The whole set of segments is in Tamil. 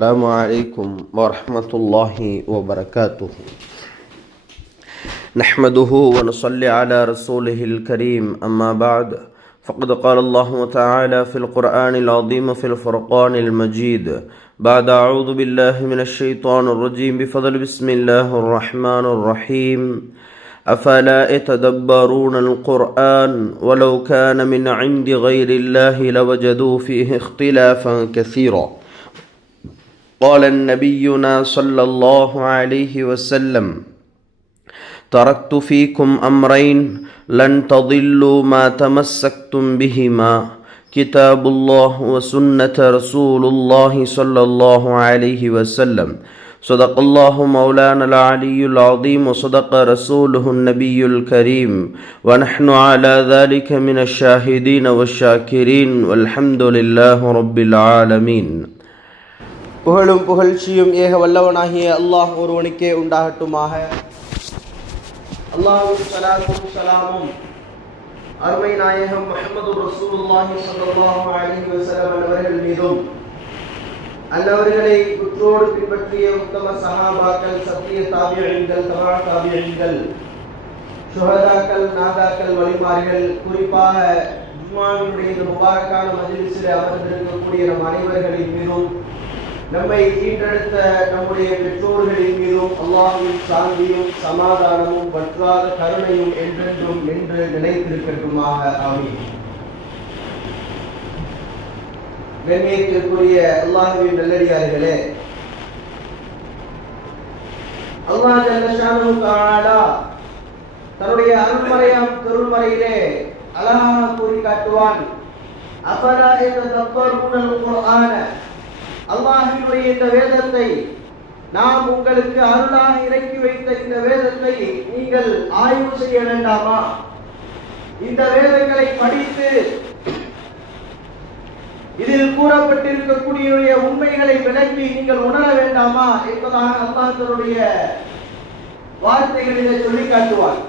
السلام عليكم ورحمة الله وبركاته. نحمده ونصلي على رسوله الكريم، أما بعد فقد قال الله تعالى في القرآن العظيم في الفرقان المجيد بعد أعوذ بالله من الشيطان الرجيم بفضل بسم الله الرحمن الرحيم أفلا يتدبرون القرآن ولو كان من عند غير الله لوجدوا فيه اختلافا كثيرا. قال نبينا صلى الله عليه وسلم تركت فيكم أمرين لن تضلوا ما تمسكتم بهما كتاب الله وسنة رسول الله صلى الله عليه وسلم. صدق الله مولانا العلي العظيم وصدق رسوله النبي الكريم ونحن على ذلك من الشاهدين والشاكرين والحمد لله رب العالمين. புகழும் புகழ்ச்சியும் ஏக வல்லவனாகிய அல்லாஹ் ஒருவனுக்கே உண்டாகட்டுமாக. அல்லாஹ்வின் ஸலாத்தும் ஸலாமும் அருமை நாயகம் முஹம்மது ரசூலுல்லாஹி ஸல்லல்லாஹு அலைஹி வஸல்லம் அவர்கள் மீதும், அன்னவர்களை குற்றோடு பின்பற்றிய உத்தம சஹாபாக்கள், சத்திய தாபிஈன்கள், தபா தாபிஈன்கள், ஷுஹதாக்கள், நாதாக்கள், வலிமார்கள், குறிப்பாக ஜும்ஆவினுடைய இந்த முபாரக்கான மஜ்லிஸில் அமர்ந்திருக்கக்கூடிய நம் அனைவர்களின் மீதும், நம்மை ஈன்றெடுத்த நம்முடைய பெற்றோர்களின் மீதும் அல்லாஹ்வின் சாந்தியும் சமாதானமும் வற்றாத கருணையும் என்றென்றும் நின்று நிலைத்திருக்கட்டுமாக. ஆமீன். கண்ணியத்திற்குரிய அல்லாஹ்வின் நல்லடியார்களே, அல்லாஹ் ஜல்ல ஷானுஹு தஆலா தன்னுடைய அருள்மறையாம் திருமறையிலே அழகாக கூறி காட்டுவான். அஃபலா யததப்பருனல் குர்ஆன, அல்லாஹ்வினுடைய இந்த வேதத்தை, நாம் உங்களுக்கு அருளாக இறக்கி வைத்த இந்த வேதத்தை நீங்கள் ஆய்வு செய்ய வேண்டாமா? இந்த வேதங்களை படித்து இதில் கூறப்பட்டிருக்கக்கூடிய உண்மைகளை விளக்கி நீங்கள் உணர வேண்டாமா என்பதாக அல்லாஹ் தன்னுடைய வார்த்தைகளிலே சொல்லி காட்டுவார்.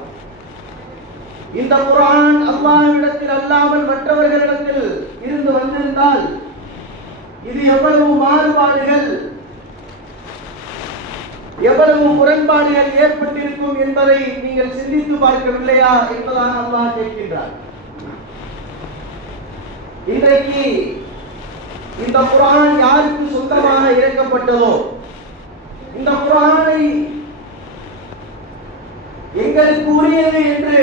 இந்த குர்ஆன் அல்லாஹ்விடத்தில் அல்லாமல் மற்றவர்களிடத்தில் இருந்து வந்திருந்தால் இது எவ்வளவு மாறுபாடுகள், எவ்வளவு முரண்பாடுகள் ஏற்பட்டிருக்கும் என்பதை நீங்கள் சிந்தித்து பார்க்கவில்லையா என்பதாக அல்லாஹ் கேட்கின்றார். இன்றைக்கு இந்த குர்ஆன் யாருக்கு சொந்தமாக இறக்கப்பட்டதோ, இந்த குர்ஆனை எங்களுக்கு உரியது என்று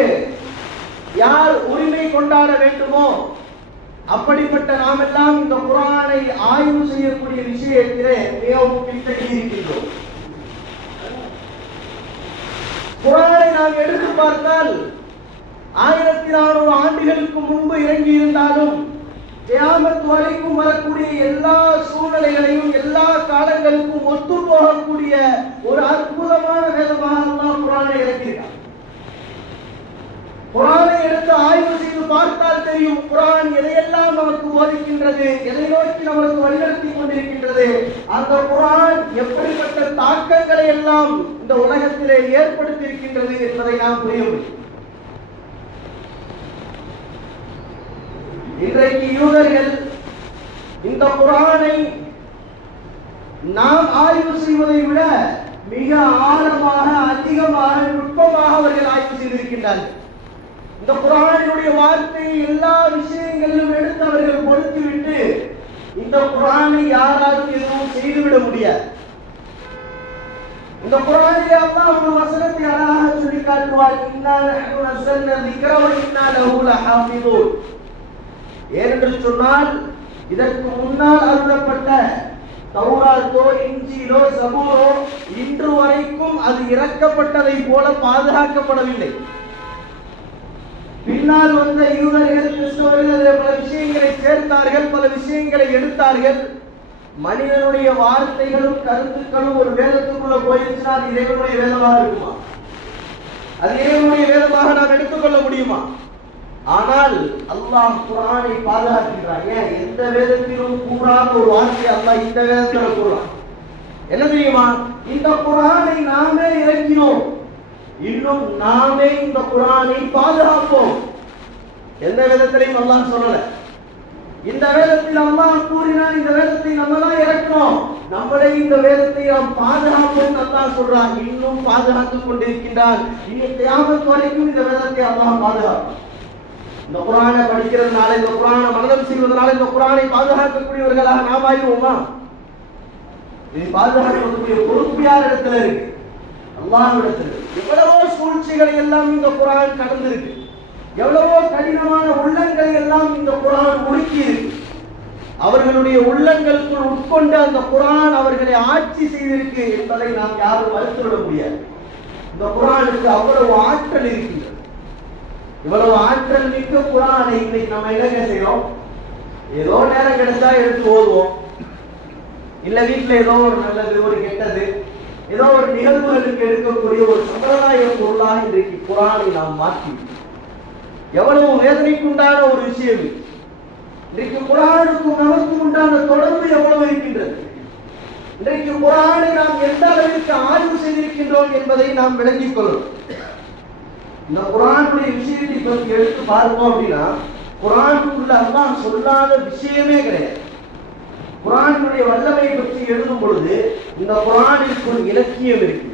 யார் உரிமை கொண்டாட வேண்டுமோ அப்படிப்பட்ட நாம் எல்லாம் இந்த குர்ஆனை ஆய்வு செய்யக்கூடிய விஷயத்திலே மிகவும் பின்தங்கி இருக்கின்றோம். குர்ஆனை நாம் எடுத்து பார்த்தால் 1400 ஆண்டுகளுக்கு முன்பு இறங்கி இருந்தாலும் கியாமத் வரைக்கும் வரக்கூடிய எல்லா சூழ்நிலைகளையும் எல்லா காலங்களுக்கும் ஒத்து போகக்கூடிய ஒரு அற்புதமான வேதமாக அல்லாஹ் குர்ஆனை இறக்கினார். குர்ஆனை எடுத்து ஆய்வு செய்து பார்த்தால் தெரியும் குர்ஆன் எதையெல்லாம் நமக்கு போதிக்கின்றது, எதை நோக்கி நமக்கு வழிநடத்தி கொண்டிருக்கின்றது, அந்த குர்ஆன் எப்படிப்பட்ட தாக்கங்களை எல்லாம் இந்த உலகத்திலே ஏற்படுத்தி இருக்கின்றது என்பதை நாம் புரிய முடியும். இன்றைக்கு யூதர்கள் இந்த குர்ஆனை நாம் ஆய்வு செய்வதை விட மிக ஆழமாக, அதிகமாக, நுட்பமாக அவர்கள் ஆய்வு செய்திருக்கின்றார்கள். இந்த குர்ஆனுடைய வார்த்தையை எல்லா விஷயங்களிலும் எடுத்து அவர்கள் பொறுத்துவிட்டு இந்த குர்ஆனை யாராலும் எதுவும் செய்துவிட முடியாது. இந்த குர்ஆனிலே அல்லாஹ் ஒரு வசனத்தை அழகாக சொல்லி காட்டுவார். இன்னா நஹ்னு நஸல்னா ذிக்ர வ இன்னா லஹு லஹாஃபிதூன். ஏனென்று சொன்னால் இதற்கு முன்னால் அருளப்பட்ட தௌராத்தோ, இன்ஜீலோ, சபூரோ இன்று வரைக்கும் அது இறக்கப்பட்டதை போல பாதுகாக்கப்படவில்லை. பின்னால் வந்த யூதர்கள், கிறிஸ்தவர்கள் பல விஷயங்களை சேர்த்தார்கள், பல விஷயங்களை எடுத்தார்கள். மனிதனுடைய வார்த்தைகளும் கருத்துக்களும் ஒரு வேதத்துக்குள்ள போயிருச்சுன்னா அது இறைவனுடைய வேதமாக இருக்குமா? அது இறைவனுடைய வேதமாக நாம் எடுத்துக்கொள்ள முடியுமா? ஆனால் அல்லாஹ் குர்ஆனை பாதுகாக்கின்றான். ஏன்? எந்த வேதத்திலும் கூறாத ஒரு வார்த்தையை அல்லாஹ் இந்த வேதத்தில் கூறான். என்ன தெரியுமா? இந்த குர்ஆனை நாமே இறக்கினோம், இன்னும் நாமே இந்த குர்ஆனை பாதுகாப்போம். எந்த விதத்திலையும் அல்லாஹ் சொல்லல. இந்த வேதத்தில் அல்லாஹ் கூறினான், இந்த வேதத்தை நம்ம தான் இறக்கணும், நம்மளே இந்த வேதத்தை நாம் பாதுகாப்போம் அல்லாஹ் சொல்றான். இன்னும் பாதுகாத்துக் கொண்டிருக்கின்றான். இன்னும் கியாமத் வரைக்கும் இந்த வேதத்தை அல்லாஹ் பாதுகாப்பான். இந்த குர்ஆனை படிக்கிறதுனால, இந்த குர்ஆனை மனனம் செய்வதனால இந்த குர்ஆனை பாதுகாக்கக்கூடியவர்களாக நாம் ஆயிடுவோமா? இதை பாதுகாக்கக்கூடிய பொறுப்பு யார் இடத்துல இருக்கு? அல்லாஹ்விடத்தில். எவ்வளவோ சூழ்ச்சிகளை எல்லாம் இந்த குர்ஆன் கடந்திருக்கு. எவ்வளவோ கடினமான உள்ளங்களை எல்லாம் இந்த குர்ஆன் உருக்கி இருக்கு. அவர்களுடைய உள்ளங்களுக்குள் உட்கொண்டு அந்த குர்ஆன் அவர்களை ஆட்சி செய்திருக்கு என்பதை நாம் யாரும் மறுத்துவிட முடியாது. இந்த குர்ஆனுக்கு அவ்வளவு ஆற்றல் இருக்கின்றது. இவ்வளவு ஆற்றல் மிக்க குர்ஆனை இன்னைக்கு நம்ம என்ன செய்யறோம்? ஏதோ நேரம் கிடைச்சா எடுத்து ஓதுவோம், இல்ல வீட்டுல ஏதோ ஒரு நல்லது ஒரு கெட்டது ஏதோ ஒரு நிகழ்வுகளுக்கு எடுக்கக்கூடிய ஒரு சம்பிரதாய பொருளாக இன்றைக்கு குர்ஆனை நாம் மாற்றி, எவ்வளவு வேதனைக்குண்டான ஒரு விஷயம். இன்றைக்கு குர்ஆனுக்கும் நமக்கும் உண்டான தொடர்பு எவ்வளவு இருக்கின்றது. இன்றைக்கு குர்ஆனை நாம் எந்த அளவிற்கு ஆய்வு செய்திருக்கின்றோம் என்பதை நாம் விளங்கிக் கொள்ளும். இந்த குர்ஆனுடைய விஷயத்தை பற்றி எடுத்து பார்ப்போம் அப்படின்னா, குர்ஆனுக்குள்ள அல்லாஹ் சொல்லாத விஷயமே கிடையாது. குர்ஆனுடைய வல்லமையை பற்றி எழுதும் பொழுது இந்த குர்ஆனிற்குள் இலக்கியம் இருக்கு,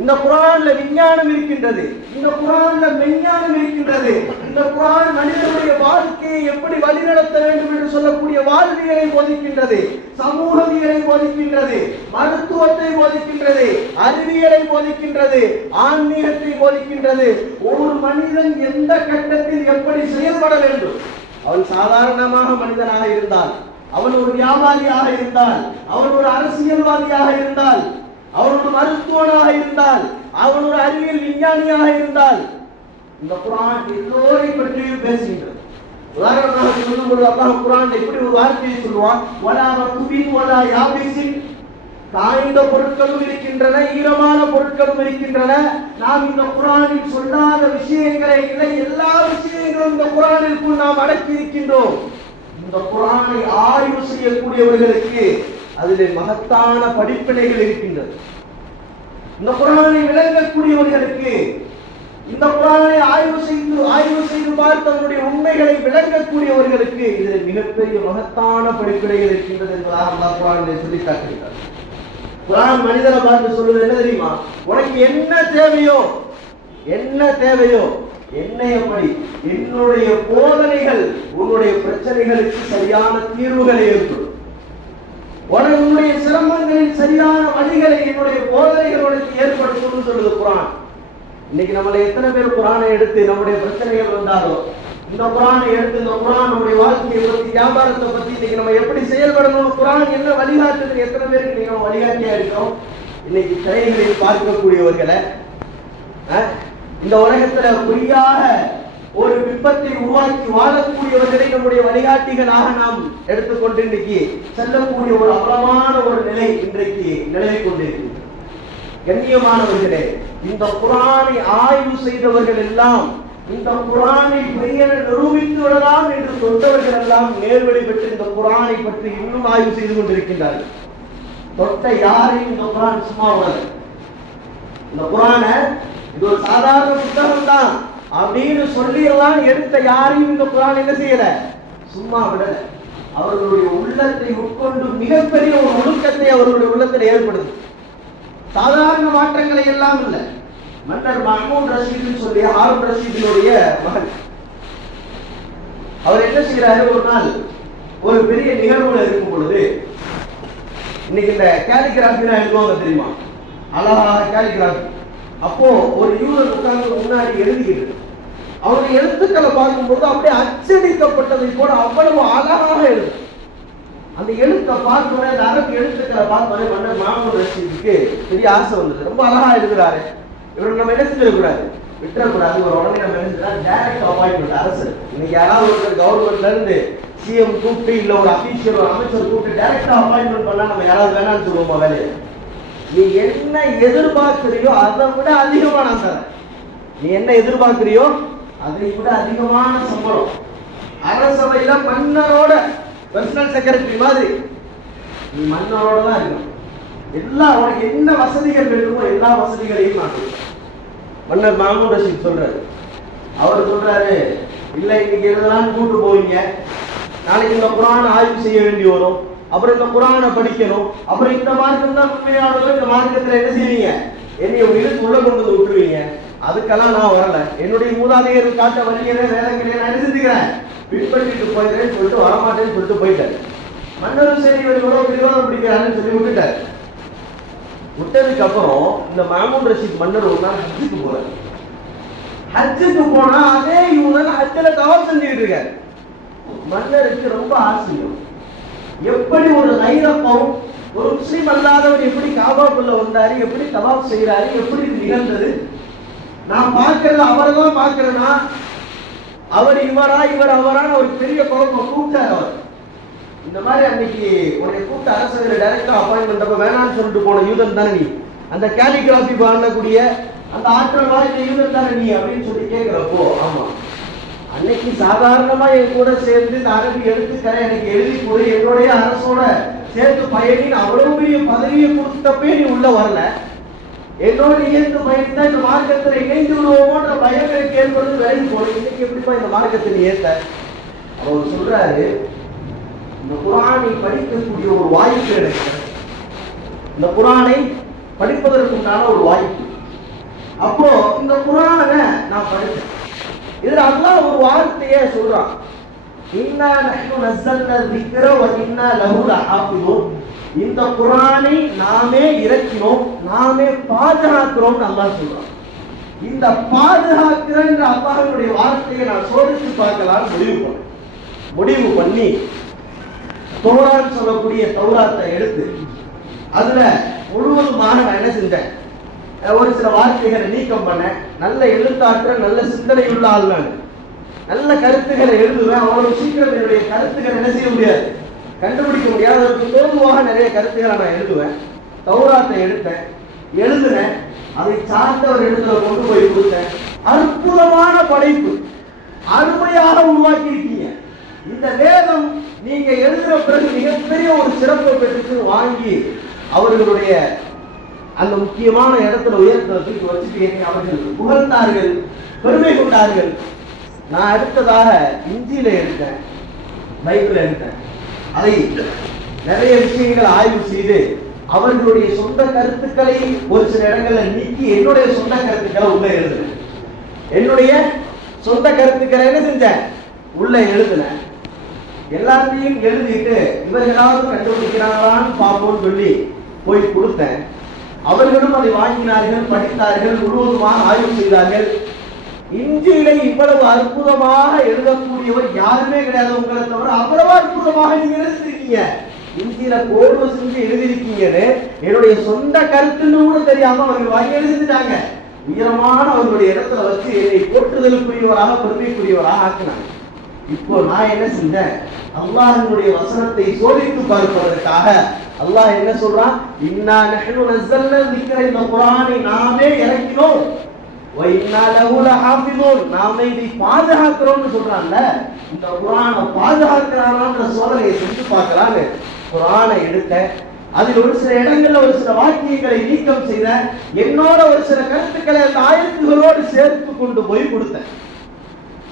இந்த குர்ஆன்ல விஞ்ஞானம் இருக்கின்றது, இந்த குர்ஆன்ல மெஞ்ஞானம் இருக்கின்றது. இந்த குர்ஆன் மனிதனுடைய வாழ்க்கையை எப்படி வழிநடத்த வேண்டும் என்று சொல்லக்கூடிய வாழ்வியலை போதிக்கின்றது, சமூகவியலை போதிக்கின்றது, மருத்துவத்தை போதிக்கின்றது, அறிவியலை போதிக்கின்றது, ஆன்மீகத்தை போதிக்கின்றது. ஒரு மனிதன் எந்த கட்டத்தில் எப்படி செயல்பட வேண்டும், அவன் சாதாரணமாக மனிதனாக இருந்தால், அவன் ஒரு வியாபாரியாக இருந்தால், அவன் ஒரு அரசியல்வாதியாக இருந்தால், அவன் ஒரு மருத்துவனாக இருந்தால், அவன் ஒரு அறிவியல் விஞ்ஞானியாக இருந்தால், இந்த குர்ஆன் எல்லோரை பற்றியும் பேசுகின்றது. உதாரணமாக சொல்லும் பொழுது அல்லாஹ் குர்ஆன்ல இப்படி ஒரு வார்த்தையை சொல்லுவான், வலா ரத்துபின் வலா யாபிசின். காய்ந்த பொருட்களும் இருக்கின்றன, ஈரமான பொருட்களும் இருக்கின்றன. நாம் இந்த குர்ஆனில் சொல்லாத விஷயங்களே இல்லை, எல்லா விஷயங்களும் இந்த குர்ஆனிற்குள் நாம் அடக்கி இருக்கின்றோம். இந்த குர்ஆனை ஆய்வு செய்யக்கூடியவர்களுக்கு அதிலே மகத்தான படிப்பினைகள் இருக்கின்றது. இந்த குர்ஆனை விளங்கக்கூடியவர்களுக்கு, இந்த குர்ஆனை ஆய்வு செய்து பார்த்தவருடைய உண்மைகளை விளங்கக்கூடியவர்களுக்கு இதில் மிகப்பெரிய மகத்தான படிப்பினைகள் இருக்கின்றது என்பதாக அல்லாஹ் குர்ஆனிலே சொல்லி காட்டுகிறார். குர்ஆன் மனிதனை பார்த்து சொல்லுவது என்ன தெரியுமா? உனக்கு என்ன தேவையோ என்னைய படி, என்னுடைய போதனைகள் உன்னுடைய பிரச்சனைகளுக்கு சரியான தீர்வுகளை ஏற்படும். உன்னுடைய சிரமங்களில் சரியான வழிகளை என்னுடைய போதனைகள் உனக்கு ஏற்படுத்தும் சொல்லுது குர்ஆன். இன்னைக்கு நம்மள எத்தனை பேர் குர்ஆனை எடுத்து நம்முடைய பிரச்சனைகள் வந்தாலும் இந்த குர்ஆனை எடுத்து இந்த குர்ஆன் நம்முடைய வாழ்க்கையை பற்றி, வியாபாரத்தை பற்றி, இன்னைக்கு நம்ம எப்படி செயல்படணும், குர்ஆன் என்ன வழிகாட்டுது, எத்தனை பேருக்கு நீங்க வழிகாட்டியா இருக்கோம்? இன்னைக்கு திரைகளில் பார்க்கக்கூடியவர்களை, இந்த உலகத்துல பொய்யாக ஒரு விபத்தை உருவாக்கி வாழக்கூடியவர்களை நம்முடைய வழிகாட்டிகளாக நாம் எடுத்துக்கொண்டு இன்னைக்கு செல்லக்கூடிய ஒரு அபலமான ஒரு நிலை இன்றைக்கு நிலவி கொண்டிருக்கிறது. கண்ணியமானவர்களே, இந்த குர்ஆனை ஆய்வு செய்தவர்கள் எல்லாம், இந்த குர்ஆனை பெயரை நிரூபித்து விடலாம் என்று சொன்னவர்கள் எல்லாம் நேர்வழி பெற்று இந்த குர்ஆனை பற்றி இன்னும் ஆய்வு செய்து கொண்டிருக்கின்றார்கள். தொட்ட யாரையும் இந்த குர்ஆன் சும்மா விடல. இந்த குர்ஆனை இது ஒரு சாதாரண புத்தகம் தான் அப்படின்னு சொல்லிடலாம் எடுத்த யாரையும் இந்த குர்ஆன் என்ன செய்யல, சும்மா விடல. அவர்களுடைய உள்ளத்தை உட்கொண்டு மிகப்பெரிய ஒரு ஒழுக்கத்தை அவர்களுடைய உள்ளத்தில் ஏற்படுது. சாதாரண மாற்றங்களை எல்லாம் இல்லை. மன்னர் மஹ்மூத் ரஷீத் சொல்லி ஹாரூன் ரஷீதினுடைய மகன், அவர் என்ன செய்யறாரு, ஒரு நாள் ஒரு பெரிய நிகழ்வுல இருக்கும் பொழுது, இன்னைக்கு இந்த கேலிகிராஃபிலாம் எழுதுவாங்க தெரியுமா, அழகாக கேலிகிராஃபி. அப்போ ஒரு யூதர் உட்கார்ந்து முன்னாடி எழுதிக்கிட்டு, அவருடைய எழுத்துக்களை பார்க்கும்போது அப்படியே அச்சடிக்கப்பட்டதை போல அவ்வளவு அழகாக எழுது. அந்த எழுத்தை பார்த்தோன்னே, அந்த அரபு எழுத்துக்களை பார்த்தோன்னே மன்னர் மஹ்மூத் ரஷீதுக்கு பெரிய ஆசை வந்தது. ரொம்ப அழகா எழுதுறாரு, இவருக்கு நம்ம என்ன செஞ்சிடக்கூடாது, விட்டுறக்கூடாது. ஒரு உடனே நம்ம என்ன டைரக்ட் அப்பாயின்மெண்ட் அரசு. இன்னைக்கு யாராவது ஒருத்தர் கவர்மெண்ட்ல இருந்து சிஎம் கூப்பிட்டு, இல்ல ஒரு அபிஷியல் ஒரு அமைச்சர் கூப்பிட்டு டைரக்டா அப்பாயின்மெண்ட் பண்ணா நம்ம யாராவது வேணாம்னு சொல்லுவோமா? வேலையை நீ என்ன எதிர்பார்க்கிறியோ அதை விட அதிகமா நான் தரேன். நீ என்ன எதிர்பார்க்கிறியோ அதை விட அதிகமான சம்பளம். அரசவையில மன்னரோட பர்சனல் செக்ரட்டரி மாதிரி நீ மன்னரோட தான் இருக்கணும். எல்லா உனக்கு என்ன வசதிகள் வேணுமோ எல்லா வசதிகளையும் நான் மன்னர் மஹ்மூத் ரஷீத் சொல்றாரு. அவர் சொல்றாரு, இல்ல இன்னைக்கு எழுதலான்னு கூட்டு போவீங்க, நாளைக்கு இந்த குர்ஆனை ஆய்வு செய்ய வேண்டி வரும், அப்புறம் இந்த குர்ஆனை படிக்கணும், அப்புறம் இந்த மார்க்கம் தான் உண்மையானவர்கள், இந்த மார்க்கத்துல என்ன செய்வீங்க, என்னைய இழுத்து உள்ள கொண்டு வந்து விட்டுருவீங்க. அதுக்கெல்லாம் நான் வரல. என்னுடைய மூதாதையர்கள் காட்ட வழியவே வேதங்களை நான் செஞ்சுக்கிறேன், பின்பற்றிட்டு போயிடுறேன்னு சொல்லிட்டு வரமாட்டேன்னு சொல்லிட்டு போயிட்டாரு. மன்னர் சரி இவர் இவ்வளவு விரோதம் பிடிக்கிறாருன்னு சொல்லி விட்டுட்டாரு. விட்டதுக்கு அப்புறம் இந்த மாமூன் ரஷீத் மன்னர் ஒரு நாள் ஹஜ்ஜுக்கு போறாரு. ஹஜ்ஜுக்கு போனா அதே யூதன் ஹஜ்ஜில தவாப் செஞ்சுக்கிட்டு இருக்காரு. மன்னருக்கு ரொம்ப ஆச்சரியம், எப்படி ஒரு கைரப்பம், ஒரு முஸ்லீம் அல்லாதவர் எப்படி காபாக்குள்ள வந்தாரு, எப்படி தவாப் செய்யறாரு, எப்படி இது நிகழ்ந்தது, நான் பார்க்கறத அவரெல்லாம் பார்க்கிறேன்னா அவர் இவரா இவர் அவரான்னு ஒரு பெரிய குழப்பம் கூப்பிட்டார். அவர் இந்த மாதிரி அன்னைக்கு உன்னை கூப்பிட்ட அரசு டைரக்டா அப்பாயின்மெண்ட் அப்ப வேணான்னு சொல்லிட்டு போன யூதன் தானே நீ, அந்த கேலிகிராபி பண்ணக்கூடிய அந்த ஆற்றல் வாய்ந்த யூதன் தானே நீ அப்படின்னு சொல்லி கேட்கிறப்போ, ஆமா அன்னைக்கு சாதாரணமா என் கூட சேர்ந்து இந்த அரபி எழுத்துக்கரை எனக்கு எழுதி போய் என்னுடைய அரசோட சேர்த்து பயணின்னு அவ்வளவு பெரிய பதவியை கொடுத்தப்பே நீ உள்ள வரல, என்னோட இயந்து பயணித்தா இந்த மார்க்கத்தில் இணைந்து விடுவோமோன்ற பயம் எனக்கு ஏற்படுறது விலகி போறேன், இன்னைக்கு எப்படிப்பா இந்த மார்க்கத்தை நீ ஏத்த. அவர் சொல்றாரு, இந்த குர்ஆனை படிக்கக்கூடிய ஒரு வாய்ப்பு எனக்கு, இந்த குர்ஆனை படிப்பதற்குண்டான ஒரு வாய்ப்பு. அப்போ இந்த குர்ஆனை நான் படித்தேன். இதுல அல்லாஹ் ஒரு வார்த்தையே சொல்றான், இன்னா நஹ்னு நஸல்னா ذிக்ர வ இன்னா லஹு லஹாஃபிதுன். இந்த குர்ஆனை நாமே இறக்கினோம், நாமே பாதுகாக்கிறோம்னு அல்லாஹ் சொல்றான். இந்த பாதுகாக்கிறன்ற அல்லாஹ்வுடைய வார்த்தையை நான் சோதித்து பார்க்கலாம்னு முடிவு பண்ணி தௌராத் சொல்லக்கூடிய தௌராத்தை எடுத்து அதுல முழுவதுமாக நான் என்ன செஞ்சேன், ஒரு சில வார்த்தைகளை நீக்கம் பண்ண, நல்ல எழுத்தாற்ற நல்ல சிந்தனை உள்ள ஆள், நான் நல்ல கருத்துக்களை எழுதுவேன். அவ்வளவு சீக்கிரம் என்னுடைய கருத்துக்களை என்ன செய்ய முடியாது, கண்டுபிடிக்க முடியாது. அதற்கு தோல்வாக நிறைய கருத்துக்களை நான் எழுதுவேன். தௌராத்தை எடுத்தேன், எழுதுனேன், அதை சார்ந்த ஒரு இடத்துல கொண்டு போய் கொடுத்தேன். அற்புதமான படைப்பு, அருமையாக உருவாக்கி இருக்கீங்க. இந்த வேதம் நீங்க எழுதுற பிறகு மிகப்பெரிய ஒரு சிறப்பை பெற்று வாங்கி அவர்களுடைய அந்த முக்கியமான இடத்துல உயர்த்தத்துக்கு வச்சுட்டு அவர்கள் புகழ்ந்தார்கள், பெருமை கொண்டார்கள். நான் அடுத்ததாக இஞ்சியில எடுத்தேன், பைபிள் எடுத்தேன். அதை நிறைய விஷயங்களை ஆய்வு செய்து அவர்களுடைய சொந்த கருத்துக்களை ஒரு சில இடங்கள்ல நீக்கி என்னுடைய சொந்த கருத்துக்களை உள்ள எழுதுனேன். என்னுடைய சொந்த கருத்துக்களை என்ன செஞ்சேன், உள்ள எழுதுனேன். எல்லாத்தையும் எழுதிட்டு இவர்களாவது கண்டுபிடிக்கிறாங்களான்னு பார்ப்போம்னு சொல்லி போய் கொடுத்தேன். அவர்களும் அதை வாங்கினார்கள், படித்தார்கள், முழுவதுமாக ஆய்வு செய்தார்கள். இஞ்சியில இவ்வளவு அற்புதமாக எழுதக்கூடியவர் யாருமே கிடையாது உங்களை தவிர. அவ்வளவு அற்புதமாக நீங்க எழுதிருக்கீங்க, இஞ்சியில கோர்வை செஞ்சு எழுதிருக்கீங்கன்னு என்னுடைய சொந்த கருத்துன்னு கூட தெரியாம அவர்கள் வாங்கி எழுதிட்டாங்க. உயரமான அவர்களுடைய இடத்துல வச்சு என்னை போற்றுதலுக்குரியவராக பெருமைக்குரியவராக ஆக்கினாங்க. இப்போ நான் என்ன செஞ்சேன், அல்லாஹ்வுடைய வசனத்தை சோதித்து பார்ப்பதற்காக அல்லாஹ் என்ன சொல்றான், இன்னா நஹ்னு நஸல்னா ذிக்ர, இந்த குர்ஆனை நாமே இறக்கினோம், வ இன்னா லஹு லஹாஃபிதுன், நாமே இதை பாதுகாக்கிறோம்னு சொல்றான்ல. இந்த குர்ஆனை பாதுகாக்கிறானான்ற சோதனையை செஞ்சு பார்க்கலான்னு குர்ஆனை எடுத்தேன். அதில் ஒரு சில இடங்கள்ல ஒரு சில வாக்கியங்களை நீக்கம் செய்த, என்னோட ஒரு சில கருத்துக்களை அந்த ஆயத்துகளோடு சேர்த்து கொண்டு போய் கொடுத்தேன்.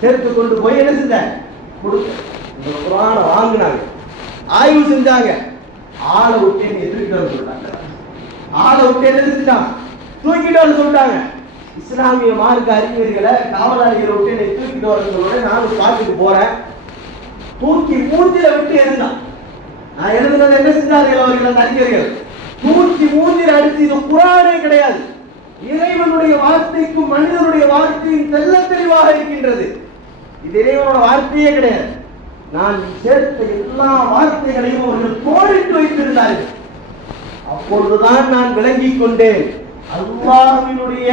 சேர்த்து கொண்டு போய் என்ன செஞ்சேன், கொடுத்தேன். இந்த குர்ஆனை வாங்கினாங்க, ஆய்வு செஞ்சாங்க. ஆளை விட்டு நீ தூக்கிட்டு வர சொல்லிட்டாங்க. ஆளை விட்டு என்ன செஞ்சுட்டான், தூக்கிட்டு வர சொல்லிட்டாங்க. இஸ்லாமிய மார்க்க அறிஞர்களை காவலாளிகளை விட்டு நீ தூக்கிட்டு வர சொல்ல நானும் பார்த்துட்டு போறேன். தூக்கி மூஞ்சில விட்டு எழுந்தான். நான் எழுதுனது என்ன செஞ்சார்கள் அவர்கள் அந்த அறிஞர்கள், தூக்கி மூஞ்சில அடிச்சு, இது குர்ஆனே கிடையாது, இறைவனுடைய வார்த்தைக்கும் மனிதனுடைய வார்த்தையும் தெல்ல தெளிவாக இருக்கின்றது, இது இறைவனோட வார்த்தையே கிடையாது. நான் சேர்த்த எல்லா வார்த்தைகளையும் அவர்கள் கோடிட்டு வைத்திருந்தார்கள். அப்பொழுதுதான் நான் விளங்கிக் கொண்டேன், அல்லாஹ்வினுடைய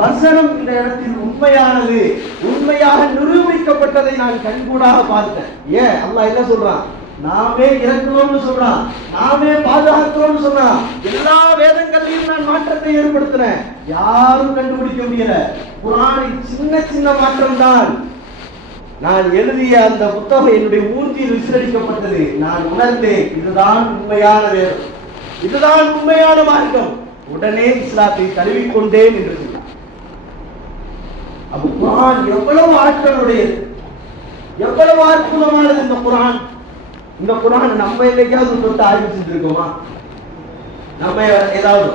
வசனம் இந்த இடத்தில் உண்மையானது, உண்மையாக நிரூபிக்கப்பட்டதை நான் கண்கூடாக பார்த்தேன். ஏன் அல்லாஹ் என்ன சொல்றான், நாமே இறக்கணும்னு சொல்றான், நாமே பாதுகாக்கிறோம்னு சொன்னான். எல்லா வேதங்களையும் நான் மாற்றத்தை ஏற்படுத்தினேன், யாரும் கண்டுபிடிக்க முடியல. குர்ஆனில் சின்ன சின்ன மாற்றம் தான். நான் எழுதிய அந்த புத்தகம் என்னுடைய மூஞ்சியில் விசிலடிக்கப்பட்டது. நான் உணர்ந்தேன், இதுதான் உண்மையான வேதம், இதுதான் உண்மையான மார்க்கம். உடனே இஸ்லாத்தை தழுவிக்கொண்டேன் என்று சொன்னார். அப்ப குர்ஆன் எவ்வளவு ஆற்றலுடையது. எவ்வளவு அற்புதமானது இந்த குர்ஆன். இந்த குர்ஆன் நம்ம எங்கேயாவது தொட்டு ஆய்வு செஞ்சிருக்கோமா? நம்ம ஏதாவது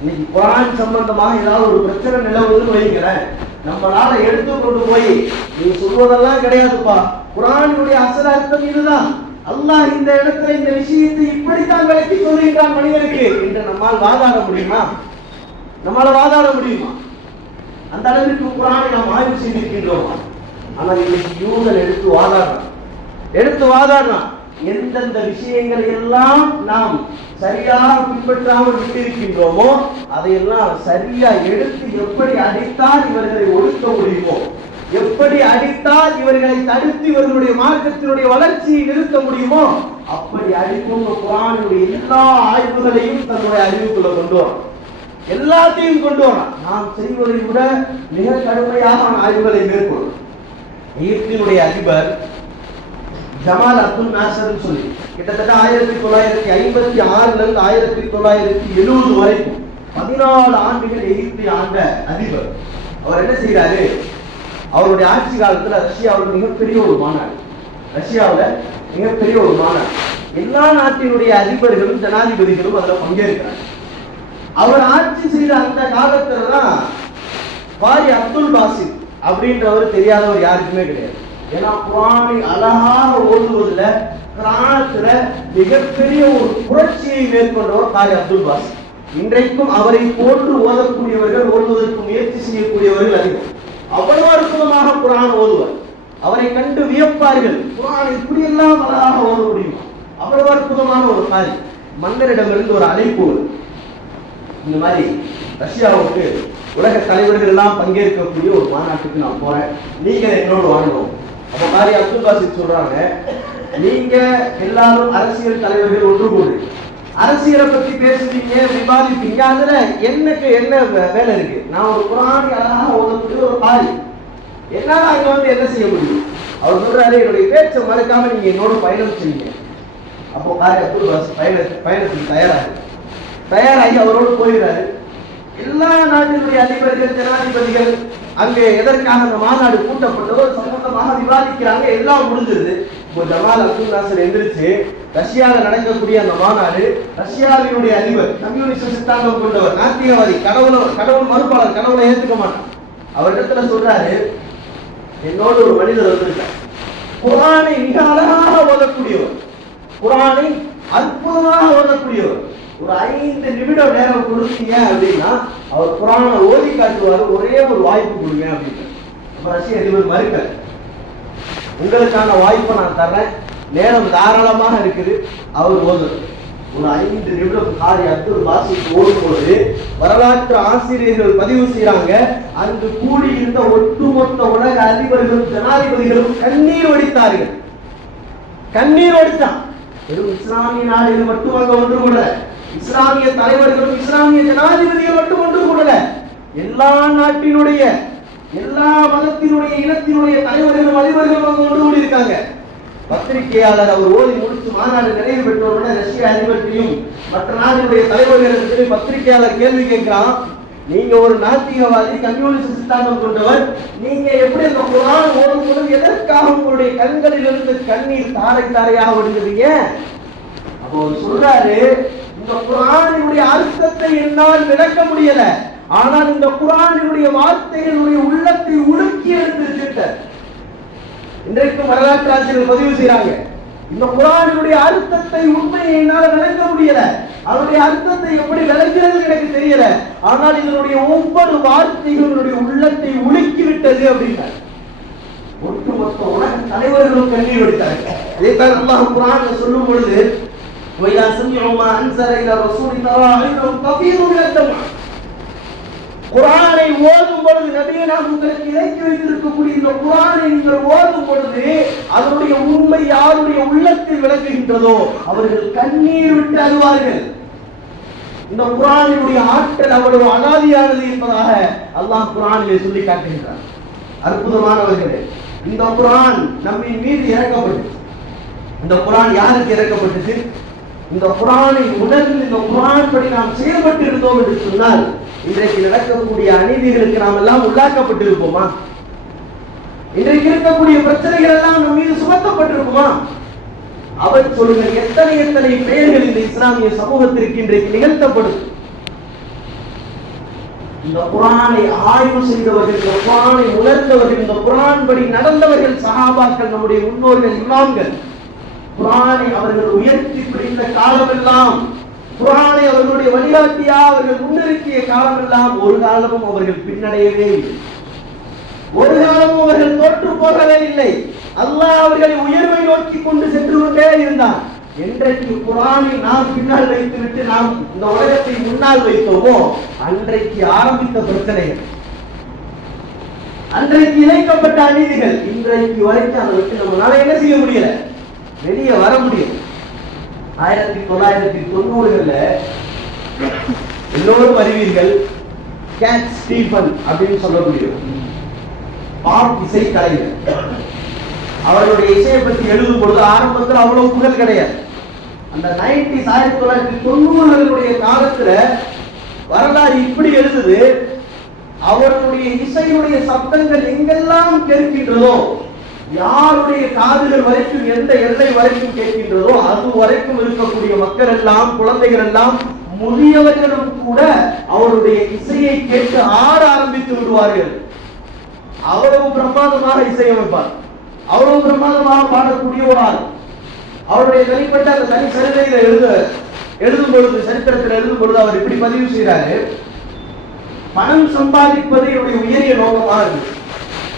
இன்னைக்கு குர்ஆன் சம்பந்தமாக ஏதாவது ஒரு பிரச்சனை நிலவுதுன்னு வைங்களேன், நம்மளால எடுத்து கொண்டு போய் நீ சொல்வதெல்லாம் கிடையாதுப்பா, குர்ஆனுடைய அசல் அர்த்தம் இதுதான், அல்லாஹ் இந்த இடத்துல இந்த விஷயத்தை இப்படித்தான் விளக்கி சொல்லுகிறான் மனிதனுக்கு என்று நம்மால் வாதாட முடியுமா? நம்மால வாதாட முடியுமா? அந்த அளவிற்கு குர்ஆனை நாம் ஆய்வு செய்திருக்கின்றோம். ஆனால் இன்னைக்கு யூதன் எடுத்து வாதாடுறான். எந்தெந்த விஷயங்களை எல்லாம் நாம் சரியாக பின்பற்றாமல் விட்டிருக்கின்றோமோ அதையெல்லாம் சரியா எடுத்து எப்படி அடித்தால் இவர்களை ஒடுக்க முடியுமோ, எப்படி அடித்தால் இவர்களை தடுத்து இவர்களுடைய மார்க்கத்தினுடைய வளர்ச்சியை நிறுத்த முடியுமோ அப்படி அடிக்கும் குர்ஆனுடைய எல்லா ஆய்வுகளையும் தன்னுடைய அறிவுக்குள்ள கொண்டு வரும். எல்லாத்தையும் கொண்டு வரான். நாம் செய்வதை விட மிக கடுமையாக ஆய்வுகளை மேற்கொள்ளும். எகிப்தினுடைய அதிபர் ஜமால் அப்துல் நாசர் சொல்லி கிட்டத்தட்ட 1956 இருந்து 1970 வரைக்கும் 14 ஆண்டுகள் எகிப்தை ஆண்ட அதிபர். அவர் என்ன செய்யறாரு, அவருடைய ஆட்சி காலத்துல ரஷ்யாவில் மிகப்பெரிய ஒரு மாநாடு, எல்லா நாட்டினுடைய அதிபர்களும் ஜனாதிபதிகளும் அதுல பங்கேற்கிறாங்க. அவர் ஆட்சி செய்த அந்த காலத்துல தான் பாரி அப்துல் பாசித் அப்படின்றவர் தெரியாதவர் யாருக்குமே கிடையாது. ஏன்னா குர்ஆனை அழகாக ஓதுவதில் குர்ஆனத்துல மிகப்பெரிய ஒரு புரட்சியை மேற்கொண்டவர் பாரி அப்துல் பாசித். இன்றைக்கும் அவரை போன்று ஓதக்கூடியவர்கள், ஓதுவதற்கு முயற்சி செய்யக்கூடியவர்கள் அதிகம். அவ்வளவு அற்புதமாக குர்ஆன் ஓதுவார். அவரை கண்டு வியப்பார்கள், குர்ஆனை இப்படியெல்லாம் அழகாக ஓத முடியுமா? அவ்வளவு அற்புதமான ஒரு காரி. மன்னரிடமிருந்து ஒரு அழைப்பு, இந்த மாதிரி ரஷ்யாவுக்கு உலக தலைவர்கள் எல்லாம் பங்கேற்கக்கூடிய ஒரு மாநாட்டுக்கு நான் போறேன், நீங்க என்னோடு வாங்கணும். அப்ப பாரி அப்துல் பாசித் சொல்றாங்க, நீங்க எல்லாரும் அரசியல் தலைவர்கள் ஒன்று கூடு அரசியலை பத்தி பேசுவீங்க, விவாதிப்பீங்க, அதுல எனக்கு என்ன வேலை இருக்கு? நான் ஒரு குர்ஆனை அழகாக ஓதக்கூடிய ஒரு பாரி, என்னால அங்க வந்து என்ன செய்ய முடியும்? அவர் சொல்றாரு, என்னுடைய பேச்சை மறக்காம நீங்க என்னோட பயணம் செய்யுங்க. அப்போ பாரி அப்துல் பாசித் பயணத்துக்கு தயாராகி அவரோடு போகிறாரு. எல்லா நாட்டினுடைய அதிபர்கள், ஜனாதிபதிகள் அங்கே எதற்காக அந்த மாநாடு கூட்டப்பட்டதோ சம்பந்தமாக விவாதிக்கிறாங்க. எல்லாம் முடிஞ்சது. இப்போ ஜமால் அப்துல் நாசர் எந்திரிச்சு ரஷ்யாவில் நடக்கக்கூடிய அந்த மாநாடு, ரஷ்யாவினுடைய அதிபர் கம்யூனிஸ்ட் சித்தாந்தம் கொண்டவர், நாத்திகவாதி, கடவுள் மறுப்பாளர், கடவுளை ஏற்றுக்க மாட்டான். அவரிடத்துல சொல்றாரு, என்னோடு ஒரு மனிதர் வந்திருக்கார், குர்ஆனை மிக அழகாக ஓதக்கூடியவர், குர்ஆனை அற்புதமாக ஓதக்கூடியவர், ஒரு 5 நிமிடம் நேரம் கொடுத்தீங்க அப்படின்னா அவர் குர்ஆனை ஓதி காட்டுவார், ஒரே ஒரு வாய்ப்பு கொடுங்க அப்படின்னு. ரஷ்ய அதிபர் மறுக்கல, உங்களுக்கான வாய்ப்பை நான் தர்றேன், நேரம் தாராளமாக இருக்குது. அவர் ஓதுறது ஒரு 5 நிமிடம் பாரி அப்துல் பாசித் ஓடும்போது வரலாற்று ஆசிரியர்கள் பதிவு செய்யறாங்க, அங்கு கூடியிருந்த ஒட்டுமொத்த உலக அதிபர்களும் ஜனாதிபதிகளும் கண்ணீர் வடித்தார்கள். வெறும் இஸ்லாமிய நாடுகள் மட்டும் அங்க ஒன்று கூடல, இஸ்லாமிய தலைவர்களும் இஸ்லாமிய ஜனாதிபதிகள் மட்டும் ஒன்று கூடல, எல்லா நாட்டினுடைய எல்லா மதத்தினுடைய இனத்தினுடைய தலைவர்களும் அதிபர்களும் அங்க ஒன்று கூடி இருக்காங்க. பத்திரிகையாளர் அவர் ஓதி முடிச்சு மாநாடு நிறைவு பெற்றவுடனே ரஷ்ய அதிபர்கிட்டையும் மற்ற நாடுகளுடைய தலைவர்களுக்கு பத்திரிகையாளர் கேள்வி கேட்கிறான், நீங்க ஒரு நாத்திகவாதி, கம்யூனிஸ்ட் சித்தாந்தம் கொண்டவர், நீங்க எப்படி அந்த குர்ஆன் ஓதும்போது எதற்காக உங்களுடைய கண்களிலிருந்து கண்ணீர் தாரை தாரையாக விடுகிறீங்க? அப்போ சொல்றாரு, இந்த குர்ஆனினுடைய அர்த்தத்தை என்னால் விளக்க முடியல, ஆனால் இந்த குர்ஆனினுடைய வார்த்தைகளுடைய உள்ளத்தை உலுக்கி எடுத்து இன்றைக்கும் வரலாற்று ஆசிரியர்கள் பதிவு செய்யறாங்க, இந்த குர்ஆனினுடைய அர்த்தத்தை உண்மையை என்னால் விளக்க முடியல, அதனுடைய அர்த்தத்தை எப்படி விளக்கிறது எனக்கு தெரியல, ஆனால் இதனுடைய ஒவ்வொரு வார்த்தைகளுடைய உள்ளத்தை உலுக்கி விட்டது அப்படின்னா ஒட்டுமொத்த உலக தலைவர்களும் கண்ணீர் வடித்தார்கள். இதைத்தான் அல்லாஹ் குர்ஆன்ல சொல்லும் பொழுது, وَإِذَا سَمِعُوا مَا أَنزَلَ إِلَى الرَّسُولِ تَرَى أَعْيُنَهُمْ تَفِيضُ مِنَ الدَّمْعِ. குர்ஆனை ஓதும் பொழுது, நபியே நாம் உங்களுக்கு இறக்கி வைத்திருக்கக்கூடிய இந்த குர்ஆனை நீங்கள் ஓதும் பொழுது அதனுடைய உண்மை யாருடைய உள்ளத்தில் விளக்குகின்றதோ அவர்கள் கண்ணீர் விட்டு அழுவார்கள். இந்த குர்ஆனினுடைய ஆற்றல் அவ்வளவு அலாதியானது என்பதாக அல்லாஹ் குர்ஆனிலே சொல்லி காட்டுகின்றார். அற்புதமானவர்களே, இந்த குர்ஆன் நம்மின் மீது இறக்கப்பட்டது. இந்த குர்ஆன் யாருக்கு இறக்கப்பட்டது? இந்த குர்ஆனை உணர்ந்து இந்த குர்ஆன் படி நாம் செயல்பட்டு இருந்தோம் என்று சொன்னால் இன்றைக்கு நடக்கக்கூடிய அநீதிகளுக்கு நாம் எல்லாம் உள்ளாக்கப்பட்டு இருப்போமா? இன்றைக்கு இருக்கக்கூடிய பிரச்சனைகள் எல்லாம் நம் மீது சுமத்தப்பட்டிருக்குமா? அவர் சொல்லுங்கள், எத்தனை எத்தனை பெயர்கள் இந்த இஸ்லாமிய சமூகத்திற்கு இன்றைக்கு நிகழ்த்தப்படும். இந்த குர்ஆனை ஆய்வு செய்தவர்கள், இந்த குர்ஆனை உணர்ந்தவர்கள், இந்த குர்ஆன் படி நடந்தவர்கள் சஹாபாக்கள், நம்முடைய முன்னோர்கள், இமாம்கள். குர்ஆனை அவர்கள் உயர்த்தி பிடித்த காலமெல்லாம், குர்ஆனை அவர்களுடைய வழிகாட்டியா அவர்கள் முன்னிறுத்திய காலமெல்லாம் ஒரு காலமும் அவர்கள் பின்னடையவே இல்லை, ஒரு காலமும் அவர்கள் தோற்று போகவே இல்லை. அல்லாஹ் அவர்களை உயர்வை நோக்கி கொண்டு சென்று கொண்டே இருந்தார். என்றைக்கு குர்ஆனை நாம் பின்னால் வைத்துவிட்டு நாம் இந்த உலகத்தை முன்னால் வைத்தோமோ அன்றைக்கு ஆரம்பித்த பிரச்சனைகள், அன்றைக்கு இணைக்கப்பட்ட அநீதிகள் இன்றைக்கு வரைக்கும் அதை விட்டு நம்மளால என்ன செய்ய முடியல, வெளியே வர முடியும். 1990களில் எல்லோரும் அறிவீர்கள், கேட் ஸ்டீபன் அப்படின்னு சொல்லக்கூடிய பாப் இசை கலைஞர். அவர்களுடைய இசையை பற்றி எழுதும் பொழுது ஆரம்பத்தில் அவ்வளவு புகழ் கிடையாது. அந்த 1990களுடைய காலத்துல வரலாறு இப்படி எழுதுது, அவர்களுடைய இசையுடைய சப்தங்கள் எங்கெல்லாம் கேட்கின்றதோ, யாருடைய காதுகள் வரைக்கும், எந்த எல்லை வரைக்கும் கேட்கின்றதோ அது வரைக்கும் இருக்கக்கூடிய மக்கள் எல்லாம், குழந்தைகள் எல்லாம், முதியவர்களும் கூட அவருடைய இசையை கேட்டு ஆட ஆரம்பித்து விடுவார்கள். அவ்வளவு பிரமாதமாக இசையமைப்பார், அவ்வளவு பிரமாதமாக பாடக்கூடிய ஒரு ஆள். அவருடைய தனிப்பட்ட அந்த தனி சரிதையில எழுதும் பொழுது, சரித்திரத்தில் எழுதும் பொழுது அவர் இப்படி பதிவு செய்கிறாரு, பணம் சம்பாதிப்பது என்னுடைய உயரிய நோக்கமாக இருக்கு.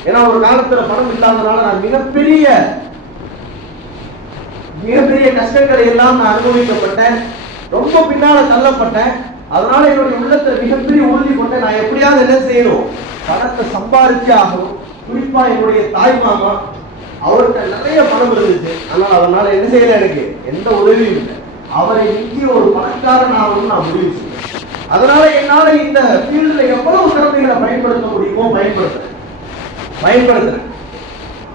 ஏன்னா ஒரு காலத்துல பணம் இல்லாதனால நான் மிகப்பெரிய கஷ்டங்களை எல்லாம் நான் அனுபவிக்கப்பட்டேன், ரொம்ப பின்னால தள்ளப்பட்டேன். அதனால என்னுடைய உள்ளத்தை மிகப்பெரிய உறுதி கொண்டேன், நான் எப்படியாவது என்ன செய்யணும், பணத்தை சம்பாதிச்சு ஆகணும். குறிப்பா என்னுடைய தாய் மாமா, அவர்கிட்ட நிறைய பணம் இருந்துச்சு, ஆனால் அதனால என்ன செய்யல, எனக்கு எந்த உதவியும் இல்லை. அவரை இங்கே ஒரு பணக்காரன் ஆகணும்னு நான் முடிவு செய்யேன். அதனால என்னால இந்த ஃபீல்ட்ல எவ்வளவு திறமைகளை பயன்படுத்த முடியுமோ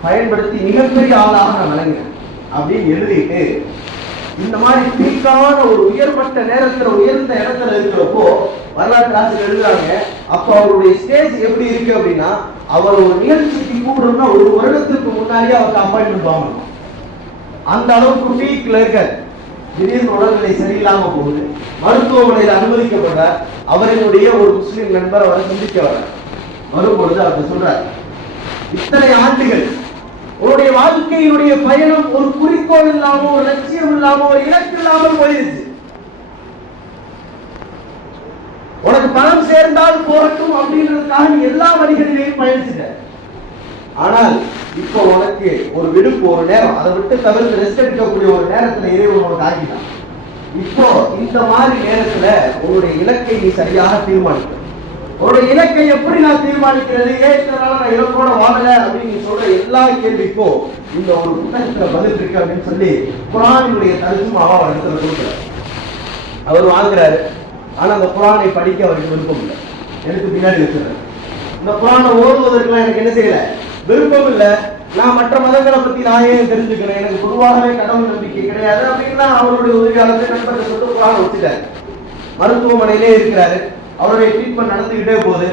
பயன்படுத்தி மிகப்பெரிய ஆளாக நான் விளங்குறேன் அப்படின்னு எழுதிட்டு, இந்த மாதிரி பீக்கான ஒரு உயர்மட்ட நேரத்துல, உயர்ந்த இடத்துல இருக்கிறப்போ வரலாற்று ஆசிரியர் எழுதுறாங்க. அப்ப அவருடைய ஸ்டேஜ் எப்படி இருக்கு அப்படின்னா, அவர் ஒரு நிகழ்ச்சிக்கு கூப்பிடணும்னா ஒரு வருடத்துக்கு முன்னாடியே அவருக்கு அப்பாயின்மெண்ட் வாங்கணும். அந்த அளவுக்கு பீக்ல இருக்காரு. திடீர்னு உடல்நிலை சரியில்லாம போகுது, மருத்துவமனையில் அனுமதிக்கப்படுறார். அவரினுடைய ஒரு முஸ்லிம் நண்பர் அவரை சந்திக்க வர வரும்பொழுது அவர் சொல்றார், இத்தனை ஆண்டுகள் உன்னுடைய வாழ்க்கையினுடைய பயணம் ஒரு குறிக்கோள் இல்லாம, ஒரு லட்சியம் இல்லாம, ஒரு இலக்கு இல்லாமல் போயிருச்சு. உனக்கு பணம் சேர்ந்தால் போகட்டும் அப்படின்றதுக்காக நீ எல்லா வழிகளிலேயும் பயணிச்சுட்ட. ஆனால் இப்போ உனக்கு ஒரு விடுப்பு, ஒரு நேரம், அதை விட்டு தவிர்த்து ரெஸ்ட் எடுக்கக்கூடிய ஒரு நேரத்துல இறைவன் உனக்கு ஆகிட்டான். இப்போ இந்த மாதிரி நேரத்துல உன்னுடைய இலக்கை நீ சரியாக தீர்மானிக்க. உன்னுடைய இலக்கை எப்படி நான் தீர்மானிக்கிறது, ஏற்றனால நான் இலக்கோட வாழல அப்படின்னு நீ சொல்ற எல்லா கேள்விக்கும் இந்த ஒரு புத்தகத்துல பதில் இருக்கு அப்படின்னு சொல்லி குர்ஆனுடைய தர்ஜுமாவை இடத்துல கொடுக்குறாரு. அவர் வாங்குறாரு. ஆனா அந்த குர்ஆனை படிக்க அவருக்கு விருப்பம் இல்லை. எனக்கு பின்னாடி வச்சுறாரு. இந்த குர்ஆனை ஓதுவதற்குலாம் எனக்கு என்ன செய்யல, விருப்பம் இல்லை. நான் மற்ற மதங்களை பத்தி நான் ஏன் தெரிஞ்சுக்கிறேன், எனக்கு பொதுவாகவே கடவுள் நம்பிக்கை கிடையாது அப்படின்னு அவருடைய உதவியாளர்கள் நண்பர்கள் சொல்லிட்டு குர்ஆனை வச்சுட்டாரு. மருத்துவமனையிலே இருக்கிறாரு. அவருடைய ட்ரீட்மெண்ட் நடந்துகிட்டே போகுது.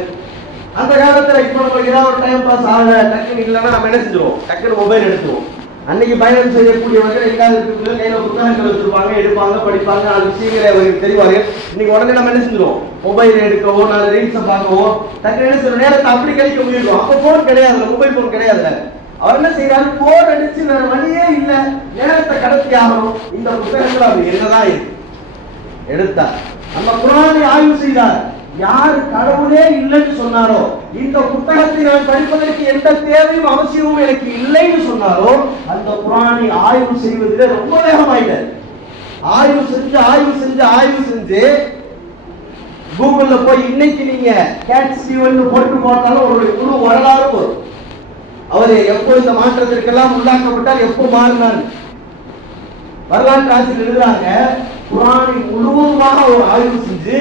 அந்த காலத்துல இப்ப நம்ம ஏதாவது ஒரு டைம் பாஸ் ஆகல, டக்குன்னு இல்லைன்னா நம்ம என்ன செஞ்சிருவோம், டக்குன்னு மொபைல் எடுத்துருவோம். அன்னைக்கு பயணம் செய்யக்கூடியவர்கள் எங்காவது இருக்கிறது கையில புத்தகங்கள் வச்சிருப்பாங்க, எடுப்பாங்க, படிப்பாங்க, அது விஷயங்களை அவருக்கு தெரிவாங்க. இன்னைக்கு உடனே நம்ம என்ன செஞ்சிருவோம், மொபைல் எடுக்கவோ, நாலு ரீல்ஸை பார்க்கவோ, டக்குன்னு என்ன செய்யணும், நேரத்தை அப்படி கழிக்க முடியும். அப்போ போன் கிடையாது, மொபைல் போன் கிடையாது. அவர் என்ன செய்யறாரு, போன் அடிச்சு வேற வழியே இல்லை, நேரத்தை கடத்தி ஆகணும். இந்த புத்தகங்கள் அவர் என்னதான் இருக்கு எடுத்தார். அந்த குர்ஆனை ஆய்வு செய்தார். யார் கடவுளே இல்லைன்னு சொன்னாரோ, இந்த புத்தகத்தை நான் படிப்பதற்கு எந்த தேவையும் அவசியமும் எனக்கு இல்லைன்னு சொன்னாரோ, அந்த குர்ஆனை ஆய்வு செய்வதிலே ரொம்ப வேகமாயிட்டார். ஆய்வு செஞ்சு கூகுள்ல போய் இன்னைக்கு நீங்க கேட் ஸ்டீவன் போட்டு போட்டாலும் அவருடைய முழு வரலாறு வரும். அவர் எப்போ இந்த மாற்றத்திற்கெல்லாம் உள்ளாக்கப்பட்டால், எப்போ மாறினார். வரலாற்று ஆசிரியர் எழுதுறாங்க, குர்ஆனை முழுவதுமாக ஒரு ஆய்வு செஞ்சு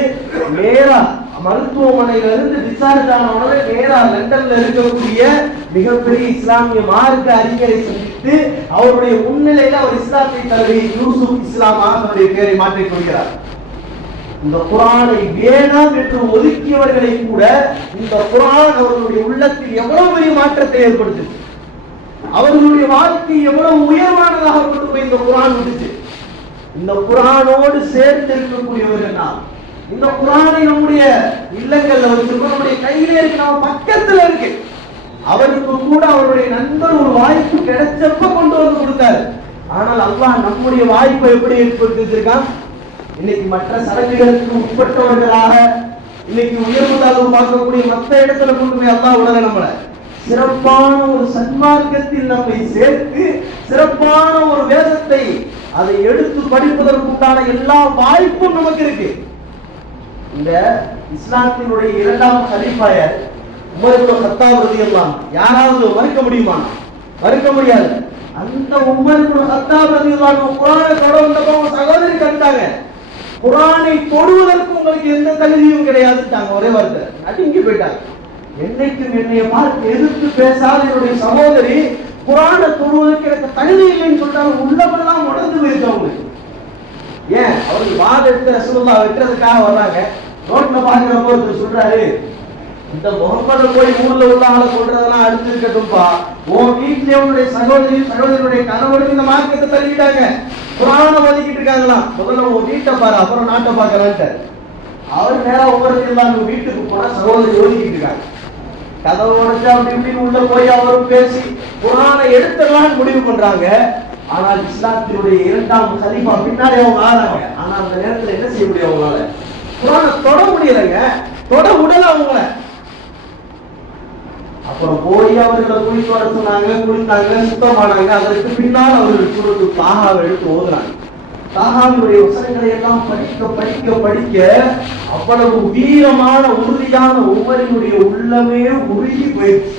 நேரா மருத்துவமனையிலிருந்து டிஸ்சார்ஜ் ஆன உடனே நேரா லண்டன்ல இருக்கக்கூடிய மிகப்பெரிய இஸ்லாமிய மார்க்க அறிஞரை சந்தித்து அவருடைய முன்னிலையில அவர் இஸ்லாத்தை தழுவி யூசுப் இஸ்லாமாக அவருடைய பெயரை மாற்றிக் கொள்கிறார். இந்த குர்ஆனை வேணாம் என்று ஒதுக்கியவர்களை கூட இந்த குர்ஆன் அவர்களுடைய உள்ளத்தில் எவ்வளவு பெரிய மாற்றத்தை ஏற்படுத்துது. அவர்களுடைய வாழ்க்கை எவ்வளவு உயர்வானதாக கொண்டு போய் இந்த குர்ஆன் விட்டுச்சு. இந்த குர்ஆனோடு சேர்ந்து இருக்கக்கூடியவர்கள் நாம். இந்த குர்ஆனை நம்முடைய இல்லங்கள்ல வச்சிருக்கோம், நம்முடைய கையிலே இருக்கு, நம்ம பக்கத்துல இருக்கு. அவருக்கு கூட அவருடைய நண்பர் ஒரு வாய்ப்பு கிடைச்சப்ப கொண்டு வந்து கொடுத்தாரு. ஆனால் அல்லாஹ் நம்முடைய வாய்ப்பை எப்படி ஏற்படுத்தி வச்சிருக்கான்? இன்னைக்கு மற்ற சடங்குகளுக்கு உட்பட்டவர்களாக இன்னைக்கு உயர்வு தாழ்வு பார்க்கக்கூடிய மற்ற இடத்துல கொண்டு போய் அல்லாஹ் விடல. நம்மள சிறப்பான ஒரு சன்மார்க்கத்தில் நம்மை சேர்த்து சிறப்பான ஒரு வேதத்தை அதை எடுத்து படிப்பதற்குண்டான எல்லா வாய்ப்பும் நமக்கு இருக்கு. இந்த இஸ்லாத்தினுடைய இரண்டாம் கலீஃபா யார்? உமர் இப்னு கத்தாப் ரலியல்லாஹு அன்ஹு. யாராவது மறுக்க முடியுமா? மறுக்க முடியாது. அந்த உமர் இப்னு கத்தாப் ரலியல்லாஹு அன்ஹு குர்ஆனை தொடர்ந்தப்போ சகோதரி கண்டாங்க, குர்ஆனை தொடுவதற்கு உங்களுக்கு எந்த தகுதியும் கிடையாதுட்டாங்க. ஒரே வார்த்தை நடுங்கி போயிட்டாங்க. என்னைக்கும் என்னைய பார்த்து எதிர்த்து பேசாத என்னுடைய சகோதரி குர்ஆனை தொடுவதற்கு எனக்கு தகுதி இல்லைன்னு சொல்லிட்டாங்க. உள்ளமெல்லாம் உடந்து போயிடுச்சு அவங்களுக்கு. ஏன்? அவருக்கு வாத எடுத்து ரசூலுல்லாஹ் வெட்டுறதுக்காக வர்றாங்க. ரோட்ல பாக்குறப்போ ஒருத்தர் சொல்றாரு, இந்த முகமது போய் ஊர்ல உள்ள ஆளை சொல்றதெல்லாம் அடுத்து இருக்கட்டும்பா, உன் வீட்டுல உன்னுடைய சகோதரியுடைய கணவனுக்கு இந்த மார்க்கத்தை தள்ளிட்டாங்க, குர்ஆனை ஒதுக்கிட்டு இருக்காங்களாம், முதல்ல உன் வீட்டை பாரு அப்புறம் நாட்டை பாக்கலான்ட்டு. அவர் நேரம் ஒவ்வொருத்தெல்லாம் வீட்டுக்கு போனா சகோதரி ஒதுக்கிட்டு இருக்காங்க. கதவு உடைச்சு அப்படி இப்படின்னு உள்ள போய் அவரும் பேசி குர்ஆனை எடுத்துடலான்னு முடிவு பண்றாங்க. ஆனால் இஸ்லாத்தினுடைய இரண்டாம் கலீஃபா பின்னாடி அவங்க ஆறாங்க. ஆனா அந்த நேரத்துல என்ன செய்ய முடியும்? அவங்களால குர்ஆனை தொட முடியலைங்க, தொட விடல அவங்கள. அப்புறம் போய் அவர்களை குளிக்க வர சொன்னாங்க, குளித்தாங்க, சுத்தமானாங்க. அதற்கு பின்னால் அவர்கள் சூரத்து தாஹாவை எடுத்து ஓதுறாங்க. தாஹாவினுடைய வசனங்களை எல்லாம் படிக்க படிக்க படிக்க அவ்வளவு வீரமான உறுதியான உமரினுடைய உள்ளமே உருகி போயிடுச்சு.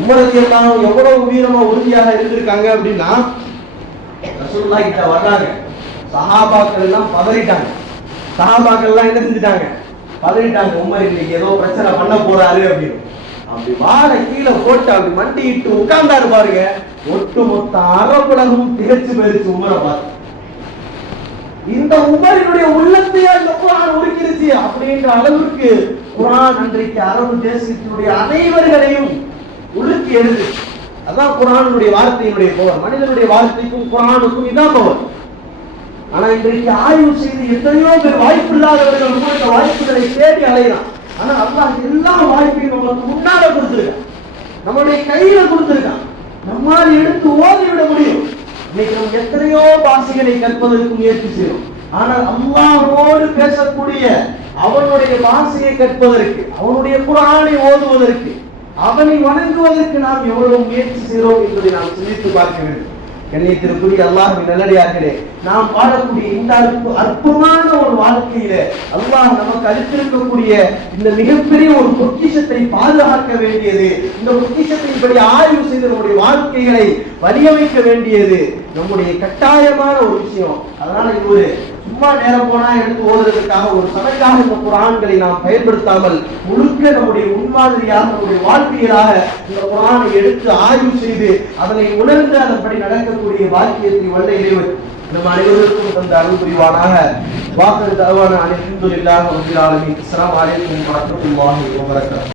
உமரது எல்லாம் எவ்வளவு வீரமா உறுதியாக இருந்திருக்காங்க அப்படின்னா, ரசூலுல்லாஹ் கிட்ட வர்றாங்க, சஹாபாக்கள் எல்லாம் பதறிட்டாங்க. சஹாபாக்கள் எல்லாம் என்ன செஞ்சுட்டாங்க? பதறிட்டாங்க. உமர் இன்னைக்கு ஏதோ பிரச்சனை பண்ண போறாரு அப்படின்னு. அப்படி வாழை கீழே போட்டு அப்படி மண்டிட்டு உட்கார்ந்தாரு பாருங்க. ஒட்டுமொத்த அரபுலகம் திகச்சு போயிருச்சு உமரை பார்த்து. இந்த உமரினுடைய உள்ளத்தையே இந்த குர்ஆன் உருக்கிருச்சு அப்படின்ற அளவுக்கு குர்ஆன் அன்றைக்கு அரபு தேசத்தினுடைய அனைவர்களையும் உலுக்கி எழுது. அதான் குர்ஆனுடைய வார்த்தையினுடைய பவர். மனிதனுடைய வார்த்தைக்கும் குர்ஆனுக்கும் இதான் பவர். ஆனா இன்றைக்கு ஆய்வு செய்து எத்தனையோ பேர் வாய்ப்பு இல்லாதவர்கள் இந்த வாய்ப்புகளை தேடி அலையலாம். ஆனா அல்லாஹ் எல்லா வாய்ப்பையும் நமக்கு முன்னால கொடுத்திருக்கான், நம்மளுடைய கையில கொடுத்திருக்கான். நம்மால் எடுத்து ஓதிவிட முடியும். இன்னைக்கு நம்ம எத்தனையோ பாஷைகளை கற்பதற்கு முயற்சி செய்யும். ஆனால் அல்லாஹ்வோடு பேசக்கூடிய அவனுடைய பாஷையை கற்பதற்கு, அவனுடைய குர்ஆனை ஓதுவதற்கு, அவனை வணங்குவதற்கு நாம் எவ்வளவு முயற்சி செய்கிறோம் என்பதை நாம் சிந்தித்து பார்க்க வேண்டும். கண்ணியத்திற்குரிய அல்லாஹ்வின் நல்லடியார்களே, நாம் வாழக்கூடிய இந்த அற்புதமான ஒரு வாழ்க்கையில அல்லாஹ் நமக்கு அளித்திருக்கக்கூடிய இந்த மிகப்பெரிய ஒரு பொக்கிஷத்தை பாதுகாக்க வேண்டியது, இந்த பொக்கிஷத்தை இப்படி ஆய்வு செய்து நம்முடைய வாழ்க்கைகளை வடிவமைக்க வேண்டியது நம்முடைய கட்டாயமான ஒரு விஷயம். அதனால இது ஒரு சும்மா நேரம் போனா எடுத்து ஓதுறதுக்காக ஒரு சமைக்காக இந்த குர்ஆன்களை நாம் பயன்படுத்தாமல் முழுக்க நம்முடைய முன்மாதிரியாக நம்முடைய வாழ்க்கையிலாக இந்த குர்ஆனை எடுத்து ஆய்வு செய்து அதனை உணர்ந்து அதன்படி நடக்கக்கூடிய வாக்கியத்தை வல்ல இறைவன் நம் அனைவருக்கும் தந்த அருள் புரிவானாக. வாக்கர் தஅவானா அல்ஹம்துலில்லாஹி ரப்பில் ஆலமீன். அஸ்ஸலாமு அலைக்கும் வரஹ்மத்துல்லாஹி வபரகாத்துஹு.